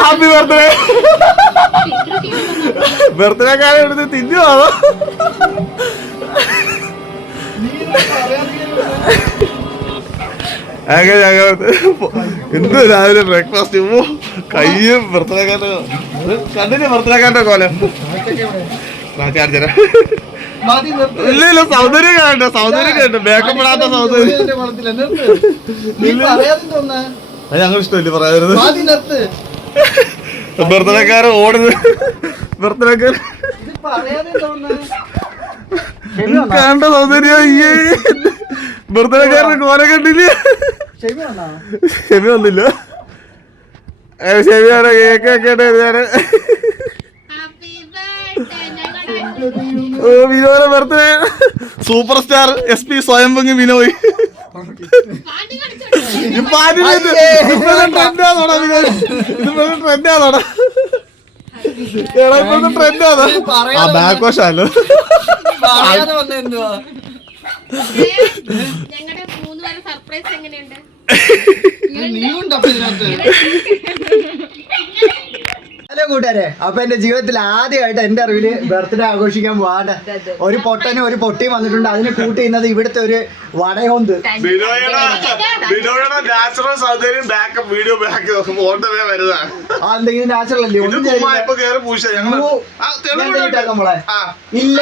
Happy birthday. Birthday കാലം എടുത്ത് തിന്നുവാണോ? അങ്ങനെ എന്ത് രാവിലെ ബ്രേക്ക്ഫാസ്റ്റ് കയ്യും ബർത്ത്ഡേക്കാരൻ്റെ കണ്ടില്ലേ? ബർത്ത്ഡേക്കാരൻ്റെ കോലം ഇല്ല ഇല്ല, സൗന്ദര്യം കാണണ്ട, സൗന്ദര്യം കണ്ടു, മേക്കപ്പ് ഇടാത്ത സൗന്ദര്യം. അത് ഞങ്ങൾ ഇഷ്ടമില്ല പറയരുത്. ബർത്ത്ഡേക്കാരൻ ഓടുന്നത്, ബർത്ത്ഡേക്കാരൻ കാണണ്ട സൗന്ദര്യം. അയ്യേ, ബർത്ത്ഡേക്കാരന് കോല കണ്ടില്ല. ഷെമി വന്നില്ല. ഷെമിയാണ് കേക്കൊക്കെ ഞാൻ. Vinoda birthday. Super star SP സ്വയംഭംഗി വിനോയ്. ട്രെൻഡാണോടാ? ട്രെൻഡാണോ? ആ ബാക്ക് വാഷല്ലോ. ഹലോ കൂട്ടുകാരെ, അപ്പൊ എന്റെ ജീവിതത്തിൽ ആദ്യമായിട്ട് എന്റെ അറിവില് ബർത്ത്ഡേ ആഘോഷിക്കാൻ പോകാണ്ട് ഒരു പൊട്ടനും ഒരു പൊട്ടിയും വന്നിട്ടുണ്ട്. അതിന് കൂട്ടി ചെയ്യുന്നത് ഇവിടുത്തെ ഒരു വടയോന്ത്. എന്തെങ്കിലും നാച്ചുറൽ അല്ലേ? ഒന്നും നമ്മളെ ഇല്ല,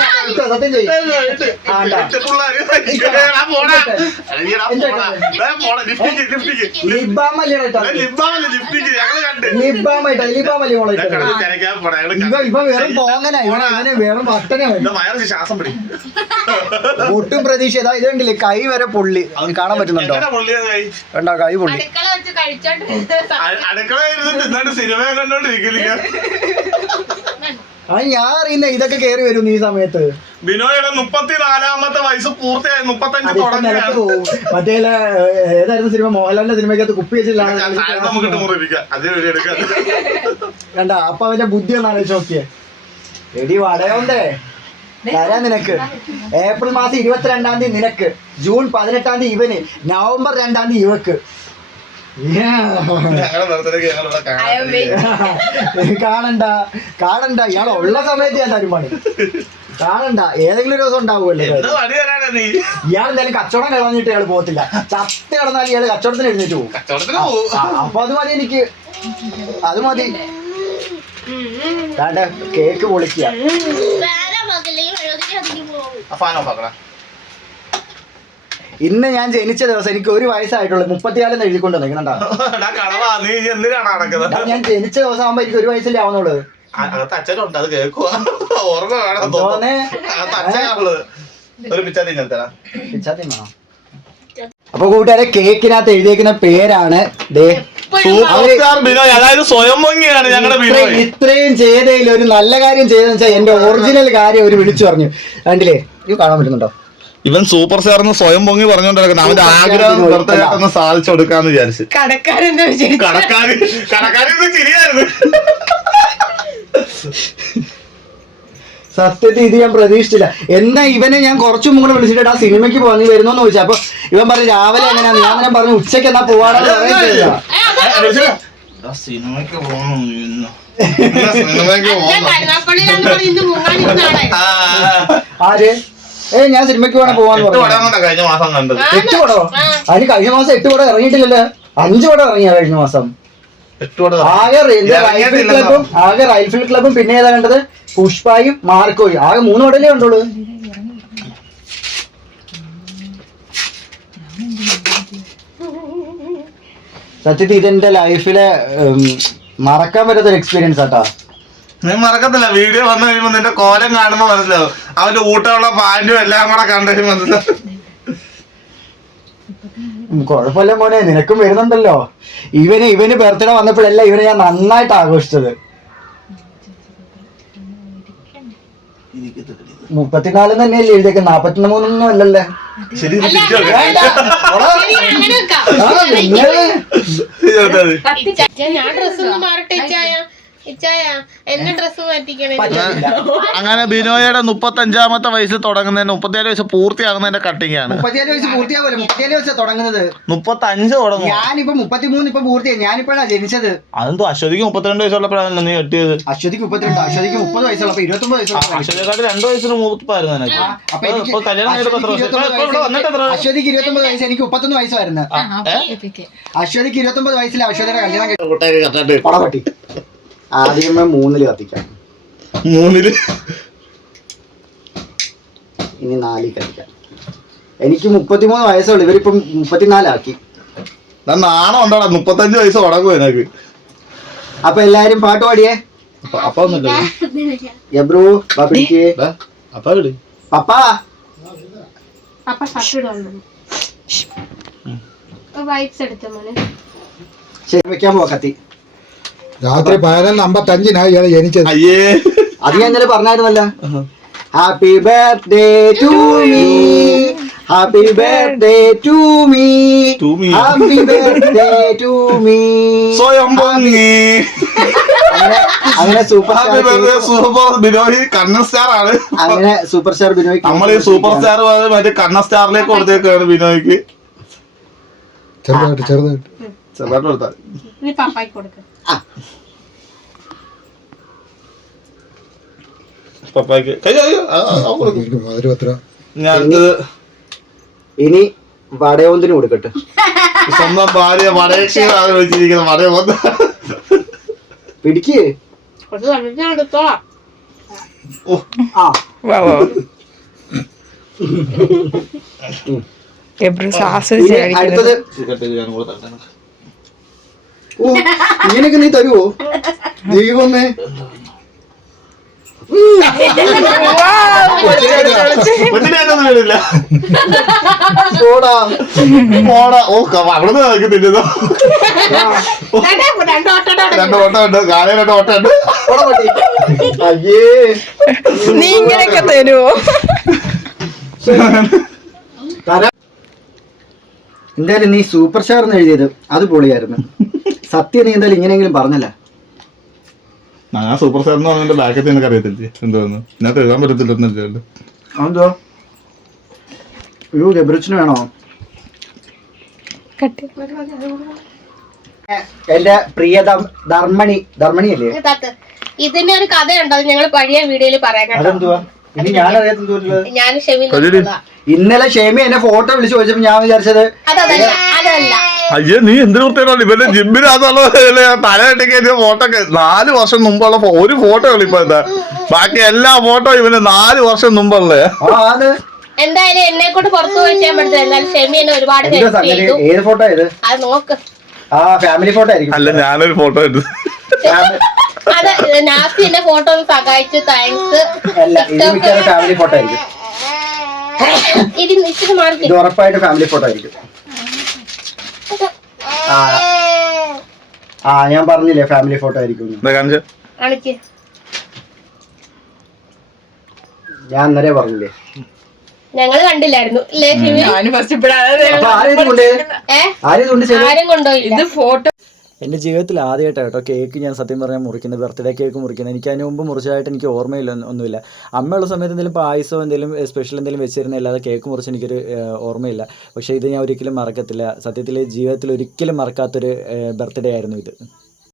സത്യം ചെയ്യും. ഒട്ടും പ്രതീക്ഷ. ഇത് കണ്ടില്ലേ, കൈ വരെ പൊള്ളി. കാണാൻ പറ്റുന്നുണ്ടോ? കണ്ടോ കൈ പൊള്ളി. അത് ഞാൻ അറിയുന്ന ഇതൊക്കെ കേറി വരും ഈ സമയത്ത്. ബിനോയുടെ 34ാമത്തെ വയസ്സ് പൂർത്തിയായി. 35 പോകും. മറ്റേ ഏതായിരുന്നു സിനിമ, മോഹൻലാലിന്റെ സിനിമയ്ക്കകത്ത് കുപ്പി വെച്ചില്ല. കണ്ട, അപ്പൊ അവന്റെ ബുദ്ധി ഒന്ന് ആലോചിച്ച് നോക്കിയേ. എടി വടയോണ്ടേ തരാ നിനക്ക്. ഏപ്രിൽ മാസം 22-ാം തീയതി നിനക്ക്, ജൂൺ 18-ാം തീയതി ഇവന്, നവംബർ 2-ാം തീയതി ഇവക്ക്. കാണണ്ട കാണണ്ട, ഇയാൾ ഉള്ള സമയത്ത് ഞാൻ തരും പണി. കാണണ്ട, ഏതെങ്കിലും ഒരു ദിവസം ഉണ്ടാവുമല്ലോ. ഇയാൾ എന്തായാലും കച്ചവടം കളഞ്ഞിട്ട് ഇയാൾ പോകത്തില്ല. ചത്ത് കിടന്നാൽ ഇയാൾ കച്ചവടത്തിന് എഴുന്നേറ്റ് പോകും. അപ്പൊ അത് മതി എനിക്ക്, അത് മതി. കേക്ക് പൊളിക്കുക. ഇന്ന് ഞാൻ ജനിച്ച ദിവസം എനിക്ക് 1 വയസ്സായിട്ടുള്ളൂ. 34 എഴുതിക്കൊണ്ട് നിൽക്കുന്നുണ്ടോ? ഞാൻ ജനിച്ച ദിവസം ആകുമ്പോ എനിക്ക് 1 വയസ്സല്ലേ ആവുന്നുള്ളൂ. അപ്പൊ കൂട്ടുകാരെ, കേക്കിനകത്ത് എഴുതിയേക്കുന്ന പേരാണ് ഇത്രയും ചെയ്തതിൽ ഒരു നല്ല കാര്യം ചെയ്തെന്ന് വെച്ചാൽ എന്റെ ഒറിജിനൽ കാര്യം ഒരു വിളിച്ചു പറഞ്ഞു. കണ്ടില്ലേ, ഇത് കാണാൻ പറ്റുന്നുണ്ടോ? ഇവൻ സൂപ്പർ സ്റ്റാർ എന്ന് സ്വയം പൊങ്ങി പറഞ്ഞോണ്ടിരിക്കുന്ന അവന്റെ ആഗ്രഹം ബർത്ത്ഡേ സാധിച്ചു കൊടുക്കാന്ന് വിചാരിച്ചു. സത്യത്തിൽ ഇത് ഞാൻ പ്രതീക്ഷിച്ചില്ല. എന്നാ ഇവനെ ഞാൻ കുറച്ചും കൂടെ വിളിച്ചിട്ട് ആ സിനിമയ്ക്ക് പോകാൻ വരുന്നോന്ന് ചോദിച്ചു. അപ്പൊ ഇവൻ പറഞ്ഞു രാവിലെ എങ്ങനെയാ, ഞാൻ അങ്ങനെ പറഞ്ഞു ഉച്ചക്ക് എന്നാ പോവാണെന്ന് പറയുന്നില്ല. സിനിമയ്ക്ക് പോകണം. ആര്? ഞാൻ സിനിമയ്ക്ക് വേണം പോവാന്ന് പറഞ്ഞു. 8 മാസം കണ്ടത്. 8 പടോ? അതിന് കഴിഞ്ഞ മാസം 8 പടം ഇറങ്ങിയിട്ടില്ലല്ലോ. 5 പടം ഇറങ്ങിയ കഴിഞ്ഞ മാസം. ആകെ റൈഫിൾ ക്ലബും പിന്നെ ഏതാ കണ്ടത്, പുഷ്പയും മാർക്കോയും. ആകെ 3 പടലേ കണ്ടുള്ളൂ. സത്യത്തിൽ ഇതെന്റെ ലൈഫിലെ മറക്കാൻ പറ്റാത്തൊരു എക്സ്പീരിയൻസ് ആട്ടാ. ഞാൻ മറക്കത്തില്ല. വീഡിയോ വന്നു കഴിയുമ്പോ നിന്റെ കോലം കാണുമ്പോ മനസ്സിലാവും. അവന്റെ ഊട്ടമുള്ള പാന്റും എല്ലാം കൂടെ കണ്ടു മനസ്സിലാവും. കുഴപ്പമില്ല മോനെ, നിനക്കും വരുന്നുണ്ടല്ലോ. ഇവന് ബർത്ത്ഡേ വന്നപ്പോഴല്ല ഇവനെ ഞാൻ നന്നായിട്ട് ആഘോഷിച്ചത്. 34 തന്നെയല്ലേ എഴുതിയൊക്കെ, 43 അല്ലല്ലേ? ശരി, എന്നെ ഡ്രസ് മാറ്റിക്കണേ. പറ്റത്തില്ല. അങ്ങനെ ബിനോയുടെ 35ാമത്തെ വയസ്സ് തുടങ്ങുന്നതിന് 37 വയസ്സ് പൂർത്തിയാകുന്നതിന്റെ കട്ടിങ് ആണ്. 37 വയസ്സ് പൂർത്തിയാവുമല്ലോ, 37 വയസ്സ് തുടങ്ങുന്നത്. 35 തുടങ്ങും. ഞാനിപ്പോ 33 ഇപ്പൊ പൂർത്തിയായി. ഞാനിപ്പോഴാണ് ജനിച്ചത്. അതെന്തോ അശ്വതിക്ക് 32 വയസ്സുള്ളപ്പോഴാണല്ലോ നീ കെട്ടിയത്. അശ്വതിക്ക് 32, അശ്വതിക്ക് 30 വയസ്സുള്ളപ്പോ 29 വയസ്സുള്ള. അശ്വതിയെക്കാട്ട് 2 വയസ്സിന് മൂപ്പായിരുന്നു നിനക്ക്. അപ്പൊ എനിക്ക് ഇപ്പൊ കല്യാണം കഴിഞ്ഞപ്പോ എത്ര വർഷം? ഇപ്പൊ ഇവിടെ വന്നിട്ട് എത്ര? അശ്വതിക്ക് 29 വയസ്സ്, എനിക്ക് 31 വയസ്സായിരുന്നു. അശ്വതിക്ക് 29 വയസ്സിൽ അശ്വതിയുടെ കല്യാണം കഴിഞ്ഞു. ആദ്യമേ 3 കത്തിക്കാം, 3 ഇനി 4 കത്തിക്കാം. എനിക്ക് 33 വയസ്സുള്ളൂ, ഇവരിപ്പം 34 ആക്കി. നാണം ഉണ്ടാ 35 വയസ്സ് തുടങ്ങും എനിക്ക്. അപ്പൊ എല്ലാരും പാട്ട് പാടിയേ. അപ്പൊ ഒന്നുമില്ല. എബ്രു ബാബിക്ക് അപ്പൊ ഇട്. പപ്പാ വൈപ്സ് എടുത്ത മോനെ. ശരി, വെക്കാൻ പോവാ കത്തി. രാത്രി 11:55 ഇയാള് ജനിച്ചത്. അയ്യേ അത് ഞാൻ ഇന്നലെ പറഞ്ഞായിരുന്നല്ലോ. Happy birthday to me, happy birthday to me, To me. Happy birthday to me. സ്വയം പൊങ്ങി. അങ്ങനെ super happy birthday super Binoy Kannan star ആണ്. അങ്ങനെ സൂപ്പർ സ്റ്റാർ ബിനോയ് നമ്മൾ ഈ സൂപ്പർ സ്റ്റാർ മറ്റേ കണ്ണൻ സ്റ്റാറിലേക്ക് കൊടുത്തേക്കാണ് ബിനോയ്ക്ക്. ചെറുതായിട്ട് ചെറുതായിട്ട് കൊടുത്താൽ ഇനി പപ്പായ്ക്ക് കൊടുക്ക. പപ്പായ്ക്ക് മധുരപത്ര. ഞാൻ ഇനി വടയോന്തിന് കൊടുക്കട്ടെ. സ്വന്തം ഭാര്യ വടയേക്കാണ് വിളിച്ചിരിക്കുന്നത്. വടയോന്ത് പിടിക്ക്. കുറച്ച് സമയത്തിന് എടുത്തോളാം. ആ ഇനി അടുത്തത്. ഓ, ഇങ്ങനെയൊക്കെ നീ തരുവോ ദൈവമേ? പെണ്ണിനായിട്ടൊന്നും വരില്ല. പോടാ. ഓ അവിടുന്ന് നോക്കി തിന്നുന്നോ. 2 ഓട്ടം ഉണ്ട്, കാലേ 2 ഓട്ടം ഉണ്ട്. പോടാ പട്ടി. അയ്യേ, നീ ഇങ്ങനെയൊക്കെ തരുവോ? എന്തായാലും നീ സൂപ്പർ സ്റ്റാർ എന്ന് എഴുതിയത് അത് പൊളിയായിരുന്നു. സത്യം നീ എന്തായാലും ഇങ്ങനെയെങ്കിലും പറഞ്ഞല്ല. ഞാൻ സൂപ്പർ സ്റ്റാർ എന്ന് പറഞ്ഞ ബാക്കത്തിൽ നിനക്ക് അറിയത്തില്ലേ എന്തോന്ന്? ഇതിനകത്ത് എഴുതാൻ പറ്റത്തില്ലെന്നല്ലോ. എന്തോ ഗബ്രിച്ചിന് വേണോ? എന്റെ പ്രിയ ധർമ്മണിയല്ലേ? ഇതിന്റെ ഒരു കഥയുണ്ടോ? അത് ഞങ്ങൾ പഴയ വീഡിയോയിൽ പറയാൻ കേട്ടോ. അതെന്തുവാ? ഇനി ഞാനറിയാത്ത ഞാൻ ഷെമി ഇന്നലെ ഷെമി എന്നെ ഫോട്ടോ വിളിച്ചു ചോദിച്ചപ്പോ ഞാൻ വിചാരിച്ചത് അതല്ല. അയ്യേ നീ എന്തിനു വൃത്തിയാണ് ഇവന്റെ ജിമ്മിനകത്തുള്ള തലകെട്ടിക്ക് ഫോട്ടോ 4 വർഷം മുമ്പുള്ള ഒരു ഫോട്ടോ ഇപ്പൊ എന്താ? ബാക്കി എല്ലാ ഫോട്ടോ ഇവന് 4 വർഷം മുമ്പുള്ളേ. എന്തായാലും എന്നെ കൊണ്ട് പുറത്തു പോയി ചെയ്യാൻ പറ്റില്ല. എന്നാലും ഷെമി എന്നെ ഒരുപാട് ഹെൽപ്പ് ചെയ്തു. ഏത് ഫോട്ടോ ഇത്? അത് നോക്ക്. ആ ഫാമിലി ഫോട്ടോ ആയിരിക്കും. അല്ല ഞാനൊരു ഫോട്ടോ എടുത്തു. അത് നാസി എന്നെ ഫോട്ടോ ഒന്ന് സഹായിച്ചു. താങ്ക്സ്. അല്ല ഇത് മിക്കവാറും ഫാമിലി ഫോട്ടോ ആയിരിക്കും. ഇച്ചിരി മാറി. ഇത് ഉറപ്പായിട്ട് ഫാമിലി ഫോട്ടോ ആയിരിക്കും. ഞാൻ പറഞ്ഞില്ലേ ഫാമിലി ഫോട്ടോ ആയിരിക്കും. കാണിക്ക്. ഞാൻ അന്നേരെ പറഞ്ഞില്ലേ. ഞങ്ങള് കണ്ടില്ലായിരുന്നു അല്ലേ ഷെമി? അപ്പൊ ആരും കൊണ്ടുപോയില്ല. ഇത് ഫോട്ടോ എൻ്റെ ജീവിതത്തിൽ ആദ്യമായിട്ടാണ് കേട്ടോ കേക്ക് ഞാൻ സത്യം പറഞ്ഞാൽ മുറിക്കുന്നത്. ബർത്ത്ഡേ കേക്ക് മുറിക്കുന്നത്. എനിക്ക് അതിന് മുമ്പ് മുറിച്ചതായിട്ട് എനിക്ക് ഓർമ്മയില്ല, ഒന്നുമില്ല. അമ്മയുള്ള സമയത്ത് എന്തെങ്കിലും പായസമോ എന്തെങ്കിലും സ്പെഷ്യൽ എന്തെങ്കിലും വെച്ചിരുന്ന അല്ലാതെ കേക്ക് മുറിച്ച് എനിക്കൊരു ഓർമ്മയില്ല. പക്ഷേ ഇത് ഞാൻ ഒരിക്കലും മറക്കത്തില്ല. സത്യത്തിൽ ജീവിതത്തിൽ ഒരിക്കലും മറക്കാത്തൊരു ബർത്ത്ഡേ ആയിരുന്നു ഇത്.